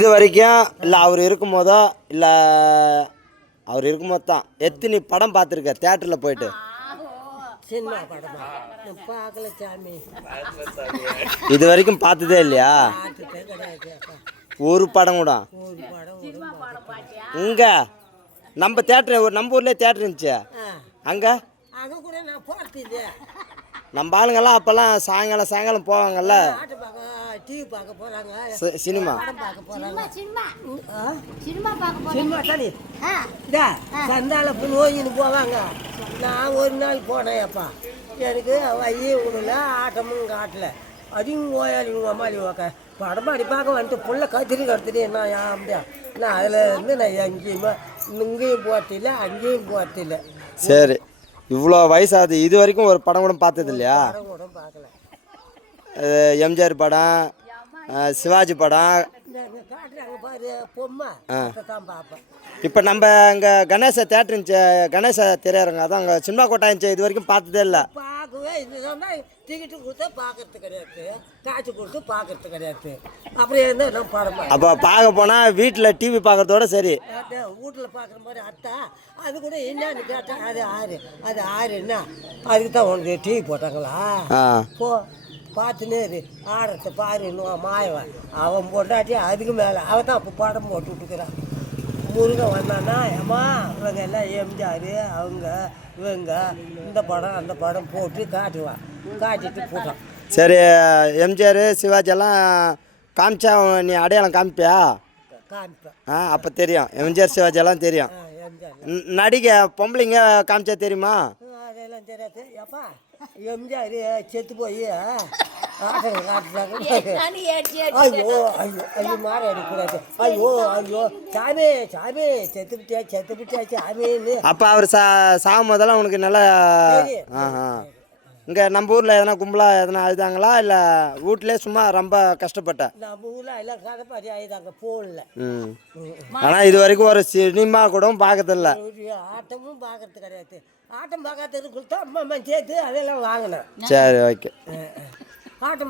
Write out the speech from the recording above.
இது வரைக்கும் இல்லை அவர் இருக்கும்போதோ இல்லை அவர் இருக்கும்போது தான் எத்தனை படம் பார்த்துருக்க தியேட்டரில் போயிட்டு? சினிமா படமா பார்க்கல சாமி. இது வரைக்கும் பார்த்ததே இல்லையா? பார்த்ததே கிடையாது. ஒரு படம் கூட? ஒரு படம் இங்கே நம்ம தேட்டர் நம்ம ஊர்லேயே தேட்டர் இருந்துச்சு அங்கே. அது கூட நான் பார்த்தது. நம்ம ஆளுங்கெல்லாம் அப்போல்லாம் சாயங்காலம் போவாங்கல்ல டிவி பார்க்க போகிறாங்க, சினிமா பார்க்க போகிறாங்க. சினிமா தானே சந்தால நோயின்னு போவாங்க. நான் ஒரு நாள் போனேன். அப்பா எனக்கு வையும் விடல, ஆட்டமும் காட்டல. அதையும் ஓயாளிங்க அம்மாளி ஓக்க படமாடி பார்க்க வந்துட்டு புள்ள கத்திரிட்டு என்ன அப்படியா நான் அதில் இருந்து நான் எங்கேயுமே இங்கேயும் போகிறதில்ல அங்கேயும் போகிறதில்ல. சரி, இவ்வளோ வயசாகுது, இது வரைக்கும் ஒரு படம் கூட பார்த்தது இல்லையா? படம் கூட பார்க்கல. எம்ஜிஆர் படம், சிவாஜி படம் காட்டுறாங்க பாரு பொம்மை தான் பார்ப்பேன். இப்போ நம்ம இங்கே கணேச தேட்டர் இருந்துச்சு, கணேச திரையரங்க அதான் அங்கே சினிமா கோட்டா இருந்துச்சு, இது வரைக்கும் பார்த்ததே இல்லை. பார்க்கவே இதுதான் டிக்கெட்டு கொடுத்தா பார்க்கறது கிடையாது, காய்ச்சி கொடுத்து பார்க்கறது கிடையாது. அப்புறம் என்ன நம்ம படம் அப்போ பார்க்க போனால் வீட்டில் டிவி பார்க்குறதோட சரி, வீட்டில் பார்க்குற மாதிரி அத்தா அது கூட என்னன்னு கேட்டால் அது ஆறு என்ன அதுக்கு தான் உனக்கு டிவி போட்டாங்களா? போ பார்த்துனே ஆடுறத பாரு இன்னும் மாயவன் அவன் போட்டாட்டி அதுக்கு மேலே அவன் தான் அப்போ படம் போட்டு விட்டுக்கிறான். முருகன் வந்தான்னா ஏம்மா இவங்க எல்லாம் எம்ஜிஆர் அவங்க இவங்க இந்த படம் அந்த படம் போட்டு காட்டுவான், காட்டிட்டு போட்டான். சரி, எம்ஜிஆர் சிவாஜி எல்லாம் காமிச்சா நீ அடையாளம் காமிப்பியா? காமிப்பேன். அப்போ தெரியும், எம்ஜிஆர் சிவாஜி எல்லாம் தெரியும். நடிகை பொம்பளைங்க காமிச்சா தெரியுமா? அதெல்லாம் தெரியாது. எப்பா எம்ஜிஆர் செத்து போய் ஆட்டம் காட்டுறாங்க. ஐயோ ஐயோ ஐயோ மாற அடிக்கூடாது. ஐயோ சாமி செத்துப்பிட்டியா சாமின்னு. அப்போ அவர் சாகும் போதெல்லாம் உனக்கு நல்லா இங்கே நம்ம ஊரில் எதனா கும்பலாக எதனா அழுதாங்களா இல்லை வீட்டிலே சும்மா ரொம்ப கஷ்டப்பட்டேன்? நம்ம ஊரில் எல்லாம் கடைப்பாடி ஆயுதாங்க போடல. ஆனால் இது வரைக்கும் ஒரு சினிமா கூட பார்க்கறதில்ல, ஆட்டமும் பார்க்கறது கிடையாது. ஆட்டம் பார்க்கறதுக்கு கொடுத்தா அம்மா சேர்த்து அதெல்லாம் வாங்கினேன். சரி, ஓகே. ஆட்டம்